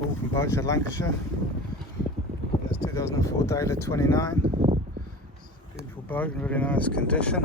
Paul from Boatshed, Lancashire. This 2004 Dehler 29. Beautiful boat in really nice condition.